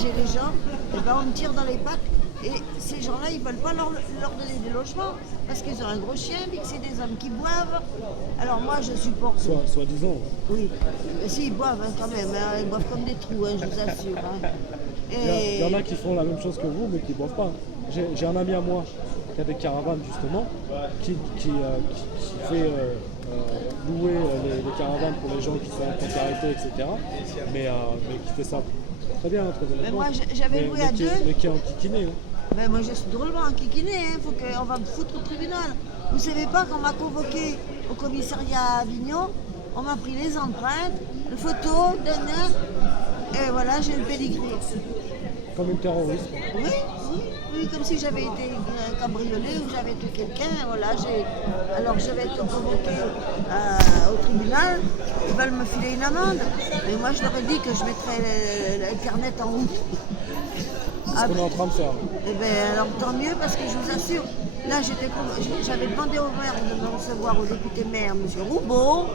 héberger les gens, et ben on me tire dans les pattes. Et ces gens-là, ils ne veulent pas leur donner des logements parce qu'ils ont un gros chien, puis que c'est des hommes qui boivent. Alors moi, je supporte. Soi-disant. Oui, mais si, ils boivent quand même, hein, ils boivent comme des trous, hein, je vous assure. Hein. Il y en a qui font la même chose que vous, mais qui ne boivent pas. J'ai un ami à moi qui a des caravanes, justement, qui fait louer les caravanes pour les gens qui sont en précarité, etc. Mais qui fait ça très bien, très honnêtement. Mais moi, j'avais loué à deux. Mais qui est en kikiné. Hein. Ben moi je suis drôlement enquiquinée, on va me foutre au tribunal. Vous savez pas qu'on m'a convoqué au commissariat à Avignon, on m'a pris les empreintes, les photos, et voilà, j'ai le pédigré. Comme une terroriste. Oui, comme si j'avais été cambriolée ou j'avais tué quelqu'un, voilà, alors je vais être convoquée au tribunal, ils veulent me filer une amende. Mais moi je leur ai dit que je mettrais l'internet en route. C'est ce qu'on est en train de faire. Eh bien, alors tant mieux, parce que je vous assure, là j'avais demandé au maire de me recevoir, au député maire, M. Roubaud,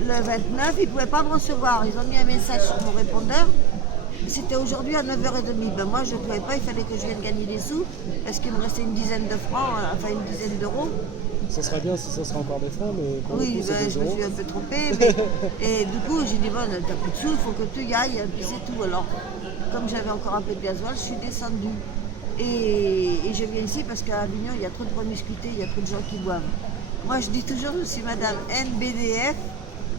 le 29, il ne pouvait pas me recevoir. Ils ont mis un message sur mon répondeur. C'était aujourd'hui à 9h30. Ben moi je ne pouvais pas, il fallait que je vienne gagner des sous, parce qu'il me restait une dizaine de francs, enfin une dizaine d'euros. Ça serait bien si ça serait encore des francs, mais pour oui, le coup, c'est je me suis un peu trompée. Et du coup, j'ai dit, bon, t'as plus de sous, il faut que tu y ailles, puis c'est tout. Alors, comme j'avais encore un peu de gasoil, je suis descendue. Et je viens ici parce qu'à Avignon, il y a trop de promiscuité, il y a trop de gens qui boivent. Moi, je dis toujours, je suis madame NBDF,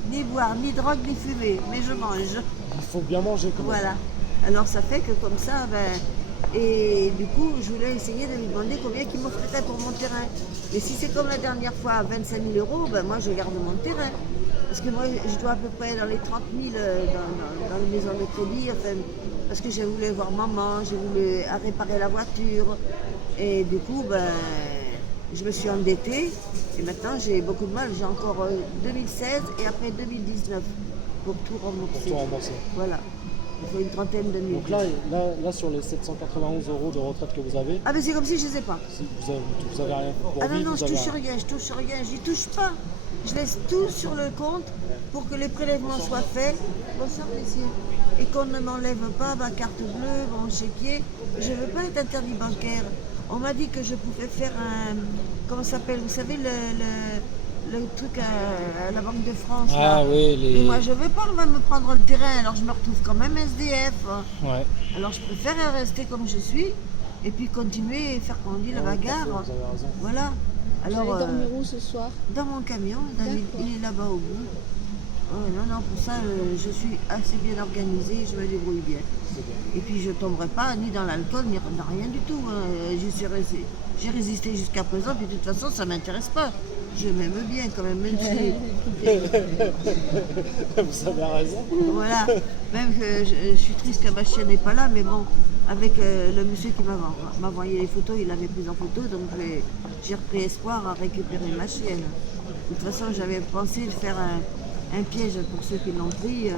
ni boire, ni drogue, ni fumer, mais je mange. Il faut bien manger quand même. Voilà. Alors, ça fait que comme ça, et du coup, je voulais essayer de lui demander combien il m'offrirait pour mon terrain. Mais si c'est comme la dernière fois à 25 000 euros, ben moi, je garde mon terrain. Parce que moi, je dois à peu près dans les 30 000 dans les maisons de crédit. Enfin, parce que j'ai voulu voir maman, j'ai voulu réparer la voiture. Et du coup, je me suis endettée. Et maintenant, j'ai beaucoup de mal. J'ai encore 2016 et après 2019 pour tout rembourser. Pour tout rembourser. Voilà. Il faut une trentaine de nuits. Donc là, sur les 791 euros de retraite que vous avez... Ah mais c'est comme si je ne les ai pas. Si vous avez rien pour non, vivre, je touche rien, j'y touche pas. Je laisse tout sur le compte pour que les prélèvements soient faits. Bonsoir messieurs. Et qu'on ne m'enlève pas ma carte bleue, mon chéquier. Je ne veux pas être interdit bancaire. On m'a dit que je pouvais faire un... Comment ça s'appelle? Vous savez, le truc à la Banque de France. Ah là. oui, Mais moi je veux pas, on va me prendre le terrain, alors je me retrouve quand même SDF. Ouais. Alors je préfère rester comme je suis et puis continuer et faire, comme on dit, la bagarre. Vous avez raison. Voilà. Alors, vous allez dormir où ce soir? Dans mon camion, il est là-bas au bout. Non, pour ça, je suis assez bien organisée, je me débrouille bien. Et puis je ne tomberai pas ni dans l'alcool, ni dans rien du tout. J'ai résisté jusqu'à présent, puis de toute façon, ça ne m'intéresse pas. Je m'aime bien quand même si... Vous avez raison. Voilà, même que je suis triste que ma chienne n'est pas là, mais bon, avec le monsieur qui m'a envoyé les photos, il avait pris en photo, donc j'ai repris espoir à récupérer ma chienne. De toute façon, j'avais pensé de faire un piège pour ceux qui l'ont pris.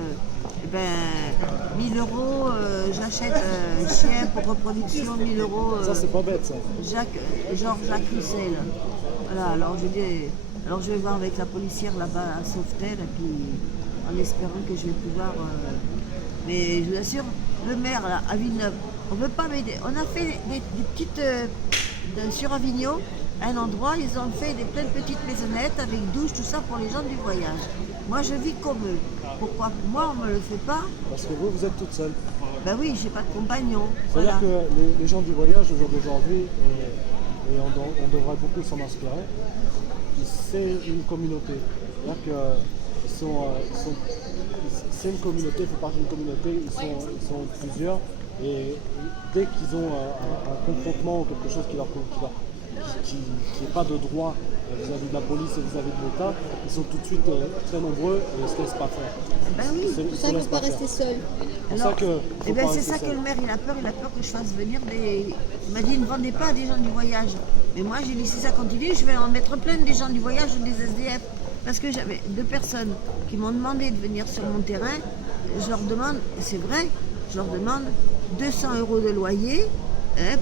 1000 euros, j'achète un chien pour reproduction, 1000 euros. Ça, c'est pas bête, ça. Jacques Russell. Voilà, alors je vais voir avec la policière là-bas à Sauveterre, et puis en espérant que je vais pouvoir. Mais je vous assure, le maire là, à Villeneuve, on ne veut pas m'aider. On a fait des petites. Sur Avignon, un endroit, ils ont fait plein de petites maisonnettes avec douche, tout ça pour les gens du voyage. Moi, je vis comme eux. Pourquoi moi, on ne me le fait pas? Parce que vous êtes toute seule. Ben oui, j'ai pas de compagnon. C'est-à-dire que les gens du voyage, au jour d'aujourd'hui, et on devrait beaucoup s'en inspirer, c'est une communauté. C'est-à-dire que c'est une communauté, ils font partie d'une communauté, ils sont plusieurs, et dès qu'ils ont un confrontement ou quelque chose qui n'est pas de droit vis-à-vis de la police et vis-à-vis de l'État, ils sont tout de suite très nombreux et ne se laissent pas faire. Ben oui. C'est pour ça qu'il ne faut pas rester seul. C'est ça que le maire il a peur que je fasse venir des... Il m'a dit ne vendez pas à des gens du voyage. Mais moi j'ai dit si ça continue, je vais en mettre plein des gens du voyage ou des SDF. Parce que j'avais 2 personnes qui m'ont demandé de venir sur mon terrain. Je leur demande, c'est vrai, je leur demande 200 € de loyer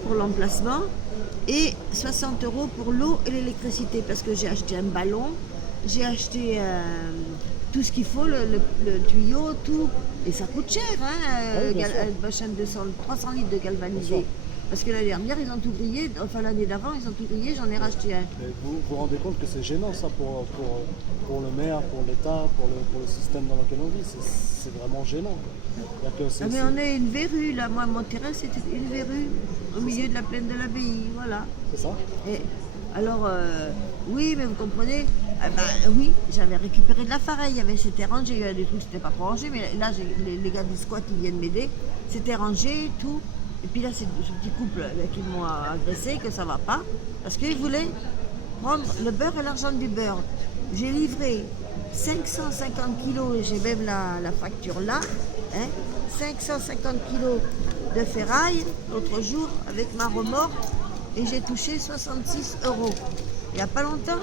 pour l'emplacement et 60 € pour l'eau et l'électricité parce que j'ai acheté un ballon, j'ai acheté tout ce qu'il faut, le tuyau, tout. Et ça coûte cher, hein, oui, bien sûr. machin 300 litres de galvanisé. sûr. Parce que l'année dernière, ils ont tout grillé, enfin l'année d'avant, ils ont tout grillé, j'en ai racheté un. Et vous vous rendez compte que c'est gênant ça pour le maire, pour l'État, pour le système dans lequel on vit. C'est vraiment gênant. C'est-à-dire que Ah, mais on est une verrue, là. Moi, mon terrain, c'était une verrue au milieu de la plaine de l'Abbaye, voilà. c'est ça. Et alors, oui, mais vous comprenez, oui, j'avais récupéré de la farine, c'était rangé, il y avait des trucs, c'était pas trop rangé, mais là, les gars du squat, ils viennent m'aider, c'était rangé, tout. Et puis là, c'est ce petit couple qui m'ont agressé, que ça va pas, parce qu'ils voulaient prendre le beurre et l'argent du beurre. J'ai livré 550 kilos, et j'ai même la facture là, hein, 550 kilos de ferraille l'autre jour avec ma remorque, et j'ai touché 66 euros. Il n'y a pas longtemps,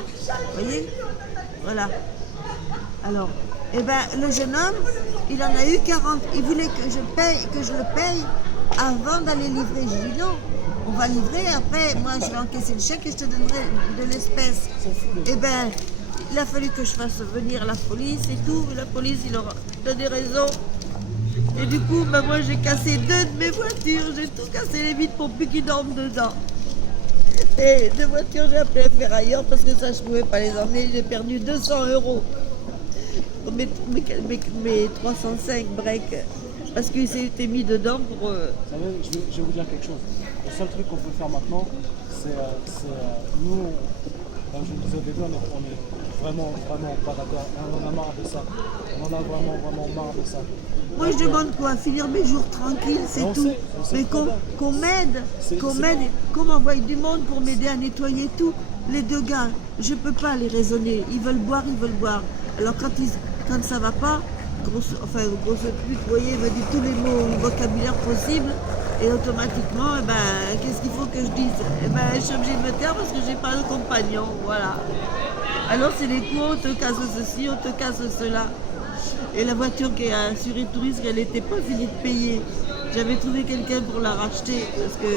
vous voyez. Voilà. Alors, eh ben, le jeune homme, il en a eu 40. Il voulait que je le paye avant d'aller livrer. J'ai dit non, on va livrer, après, moi je vais encaisser le chèque et je te donnerai de l'espèce. Eh ben, il a fallu que je fasse venir la police et tout. La police, il leur a donné raison. Et du coup, ben, moi j'ai cassé 2 de mes voitures, j'ai tout cassé les vitres pour plus qu'ils dorment dedans. Et 2 voitures, j'ai appelé un ferrailleur parce que ça, je ne pouvais pas les emmener. J'ai perdu 200 euros. Mes 305 breaks. Parce qu'il s'est été mis dedans pour... Vous savez, je vais vous dire quelque chose. Le seul truc qu'on peut faire maintenant, c'est nous, comme je vous disais au début, on est vraiment pas d'accord. On en a marre de ça. On en a vraiment marre de ça. Moi, je demande quoi? Finir mes jours tranquilles, c'est on tout. sait, Mais très bien. qu'on m'aide, qu'on c'est- m'aide, qu'on m'envoie du monde pour m'aider à nettoyer tout. Les 2 gars, je peux pas les raisonner. Ils veulent boire. Alors quand ça va pas, grosse pute, vous voyez, il me dit tous les mots, le vocabulaire possible. Et automatiquement, eh ben, qu'est-ce qu'il faut que je dise? Eh ben, je suis obligée de me taire parce que j'ai pas de compagnon, voilà. Alors c'est les coups, on te casse ceci, on te casse cela. Et la voiture qui est assurée tout risque, elle n'était pas finie de payer. J'avais trouvé quelqu'un pour la racheter parce que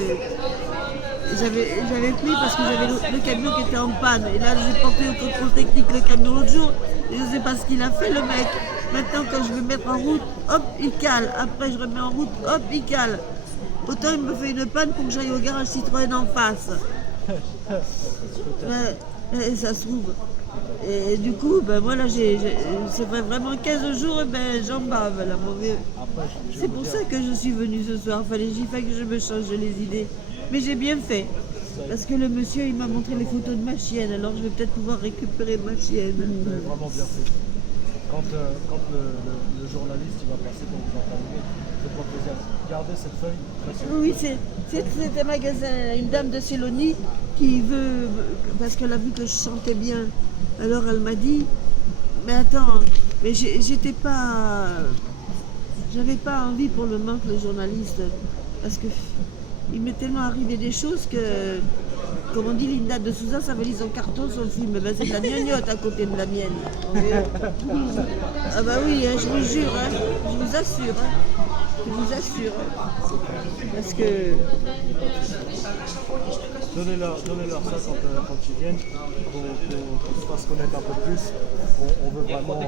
j'avais pris parce que j'avais le camion qui était en panne. Et là, j'ai porté au contrôle technique le camion l'autre jour. Et je ne sais pas ce qu'il a fait, le mec. Maintenant, quand je vais mettre en route, hop, il cale. Après, je remets en route, hop, il cale. Autant il me fait une panne pour que j'aille au garage Citroën en face. Et ça se trouve. Et du coup, ben voilà, ça fait vraiment 15 jours, et ben j'en bave là, mon vieux. Après, je vais C'est vous pour dire, ça que je suis venue ce soir. J'ai fait que je me change les idées. Mais j'ai bien fait. Parce que le monsieur, il m'a montré les photos de ma chienne. Alors je vais peut-être pouvoir récupérer ma chienne. vous avez vraiment bien fait. Quand le journaliste il va passer pour vous interviewer, faites-moi plaisir. Gardez cette feuille précieuse. Oui, c'est un magasin, une dame de Célonie qui veut, parce qu'elle a vu que je chantais bien. Alors elle m'a dit, mais attends, mais j'avais pas envie pour le moment que le journaliste, parce que il m'est tellement arrivé des choses que, comme on dit, Linda de Souza, ça valise en carton sur le film. Ben, c'est de la gnognotte à côté de la mienne. Ah bah oui, hein, je vous jure, hein, je vous assure. Hein. Je vous assure. Parce que... Donnez-leur ça quand ils viennent, pour qu'ils se fassent connaître un peu plus. On veut vraiment...